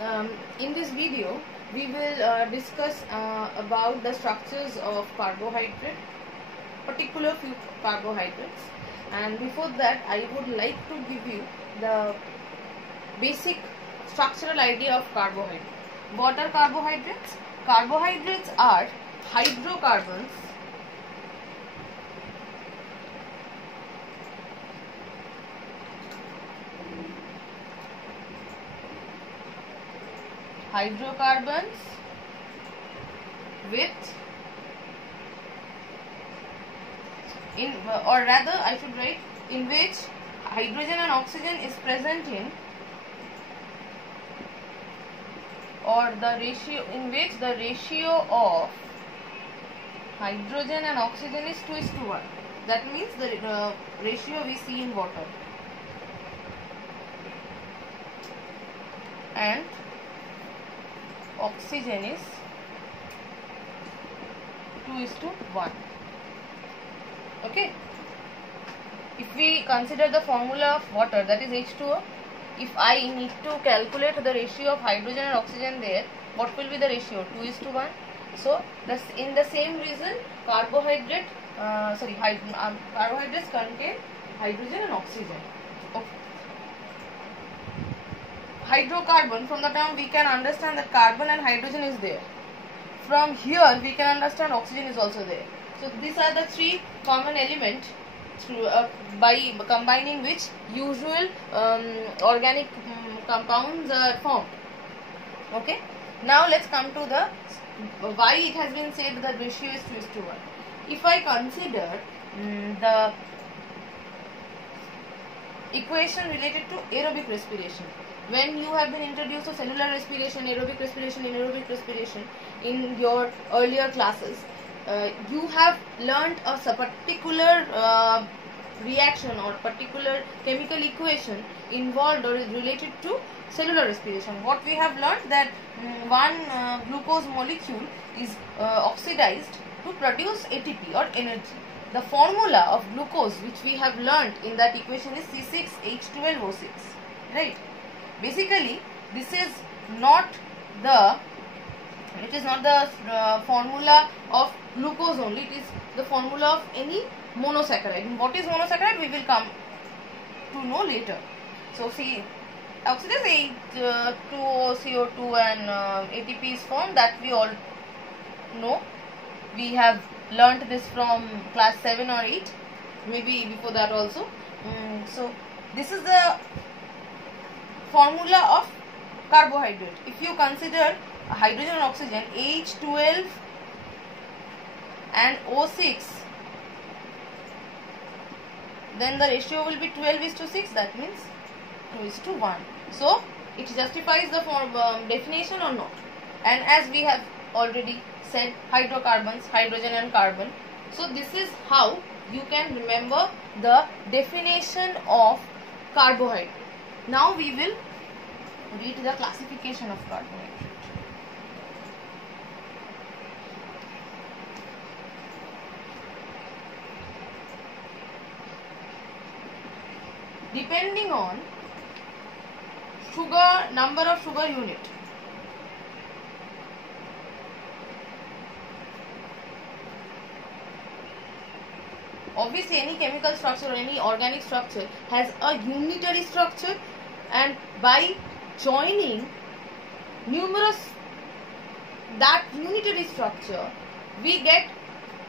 In this video, we will discuss about the structures of carbohydrate, particular few carbohydrates. And before that, I would like to give you the basic structural idea of carbohydrate. What are carbohydrates? Carbohydrates are hydrocarbons with or rather I should write in which hydrogen and oxygen is present in, or the ratio in which the ratio of hydrogen and oxygen is 2:1. That means the ratio we see in water. And oxygen is 2:1. Okay. If we consider the formula of water, that is H2O, if I need to calculate the ratio of hydrogen and oxygen there, what will be the ratio? 2:1. So, in the same reason, carbohydrates contain hydrogen and oxygen. Okay. Hydrocarbon, from the term we can understand that carbon and hydrogen is there. From here we can understand oxygen is also there. So these are the three common elements by combining which usual organic compounds are formed. Okay. Now let's come to the why it has been said that ratio is 2:1. If I consider the equation related to aerobic respiration, when you have been introduced to cellular respiration, aerobic respiration, anaerobic respiration in your earlier classes, you have learnt a particular reaction or particular chemical equation involved or is related to cellular respiration. What we have learnt that one glucose molecule is oxidized to produce ATP or energy. The formula of glucose which we have learnt in that equation is C6H12O6, right? Basically, this is not the formula of glucose only. It is the formula of any monosaccharide. And what is monosaccharide? We will come to know later. So, see, oxidize H2CO2 and ATP is formed. That we all know. We have learnt this from class 7 or 8, maybe before that also. So, this is the formula of carbohydrate. If you consider hydrogen and oxygen, H12 and O6, then the ratio will be 12:6. That means 2:1. So it justifies the definition or not. And as we have already said, hydrocarbons, hydrogen and carbon. So this is how you can remember the definition of carbohydrate. Now we will read the classification of carbohydrate. Depending on number of sugar unit. Obviously, any chemical structure or any organic structure has a unitary structure, and by joining that unitary structure, we get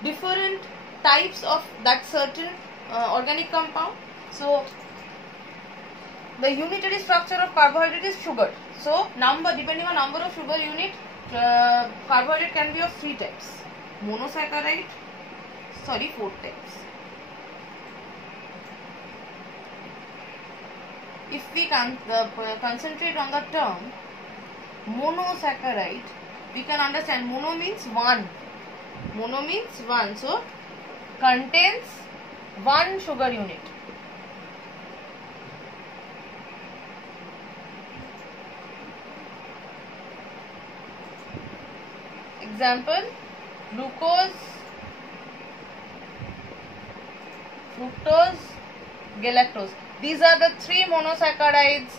different types of that certain organic compound. So, the unitary structure of carbohydrate is sugar. So, depending on number of sugar unit, carbohydrate can be of 3 types. Monosaccharide, 4 types. If we concentrate on the term monosaccharide, we can understand mono means one. Mono means one. So, contains one sugar unit. Example, glucose, fructose, galactose. These are the 3 monosaccharides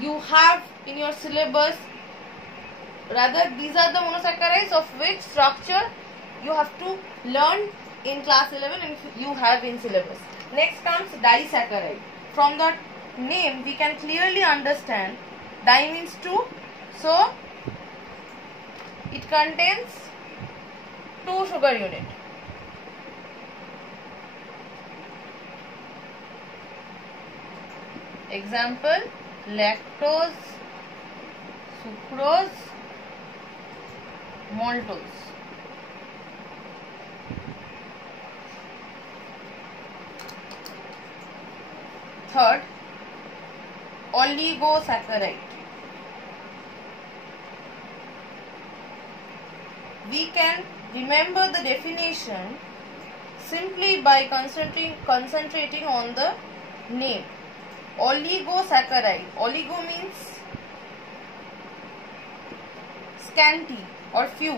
you have in your syllabus, rather these are the monosaccharides of which structure you have to learn in class 11 and you have in syllabus. Next comes disaccharide. From the name we can clearly understand di means 2, so it contains 2 sugar unit. Example, lactose, sucrose, maltose. Third, oligosaccharide. We can remember the definition simply by concentrating on the name. Oligosaccharide. Oligo means scanty or few.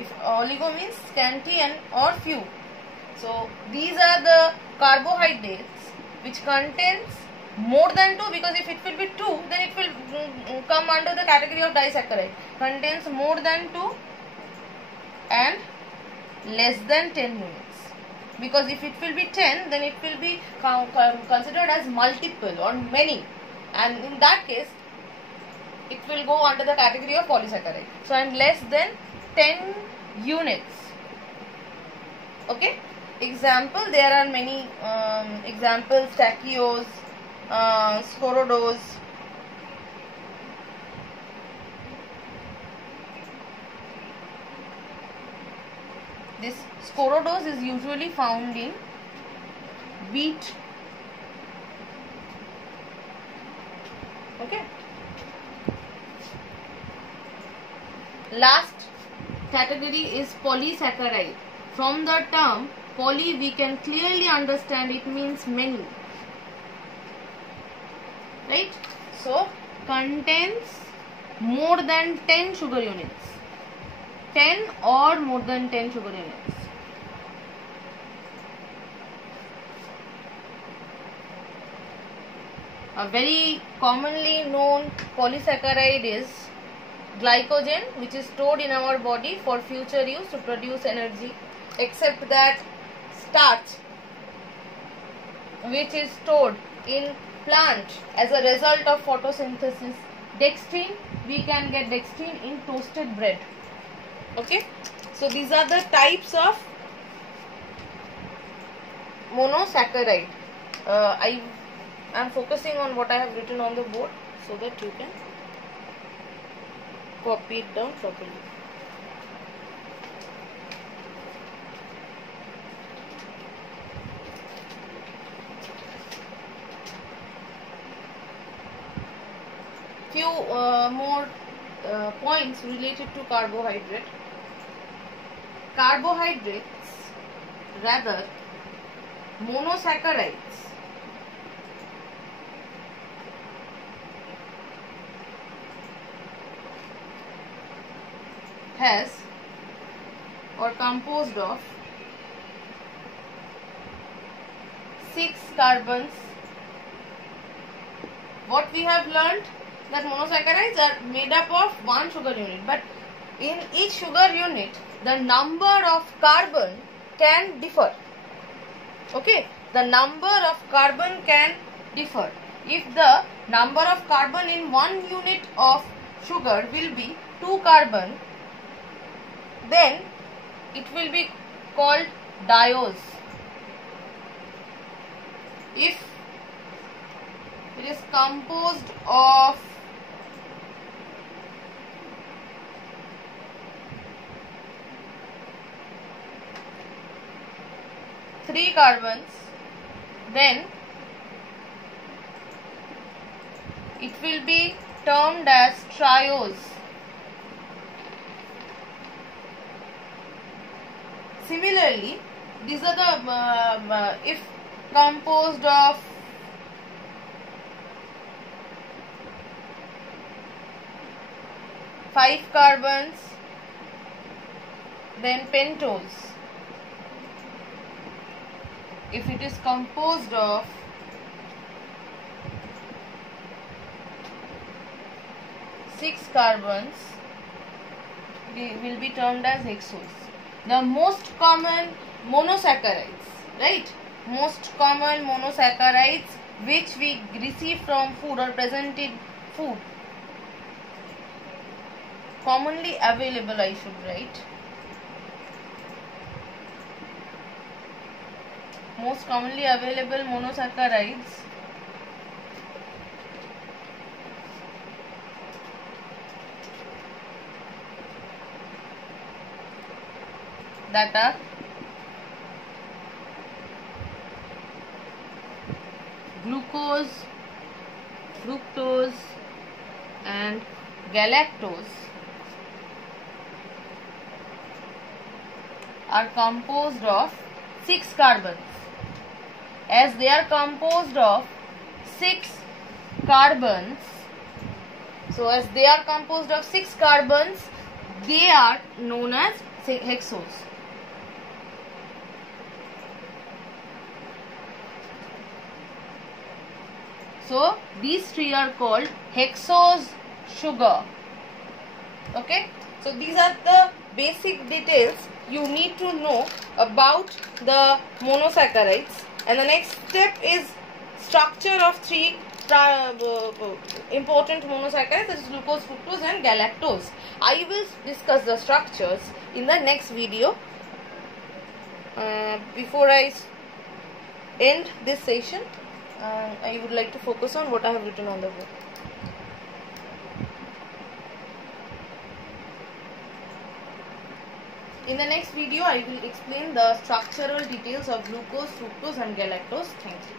If oligo means scanty and or few. So these are the carbohydrates which contains more than 2, because if it will be 2 then it will come under the category of disaccharide. Contains more than 2 and less than 10 units. Because if it will be 10 then it will be considered as multiple or many, and in that case it will go under the category of polysaccharide. So and less than 10 units. Okay. Example, there are many examples: tachyose, scorodose. This scorodose is usually found in wheat. Okay. Last category is polysaccharide. From the term poly we can clearly understand it means many, right? So contains more than 10 sugar units, 10 or more than 10 sugar units. A very commonly known polysaccharide is glycogen, which is stored in our body for future use to produce energy, except that starch, which is stored in plant as a result of photosynthesis. Dextrine, we can get dextrine in toasted bread. Okay, so these are the types of monosaccharide. I am focusing on what I have written on the board so that you can copy it down properly. Few more points related to carbohydrate. Carbohydrates, rather monosaccharides, has or composed of 6 carbons. What we have learnt, that monosaccharides are made up of one sugar unit, but in each sugar unit the number of carbon can differ. Okay, the number of carbon can differ. If the number of carbon in one unit of sugar will be 2 carbon, then it will be called diose. If it is composed of three carbons, then it will be termed as triose. Similarly, these are the if composed of five carbons, then pentose. If it is composed of 6 carbons will be termed as hexose. The most common monosaccharides, right? Most common monosaccharides which we receive from food or present in food. Commonly available, I should write. Most commonly available monosaccharides that are glucose, fructose and galactose are composed of 6 carbons. As they are composed of 6 carbons, they are known as hexose. So these three are called hexose sugar. Okay, so these are the basic details you need to know about the monosaccharides, and the next step is structure of three important monosaccharides, that is glucose, fructose and galactose. I will discuss the structures in the next video. Before I end this session, I would like to focus on what I have written on the board. In the next video, I will explain the structural details of glucose, fructose and galactose. Thank you.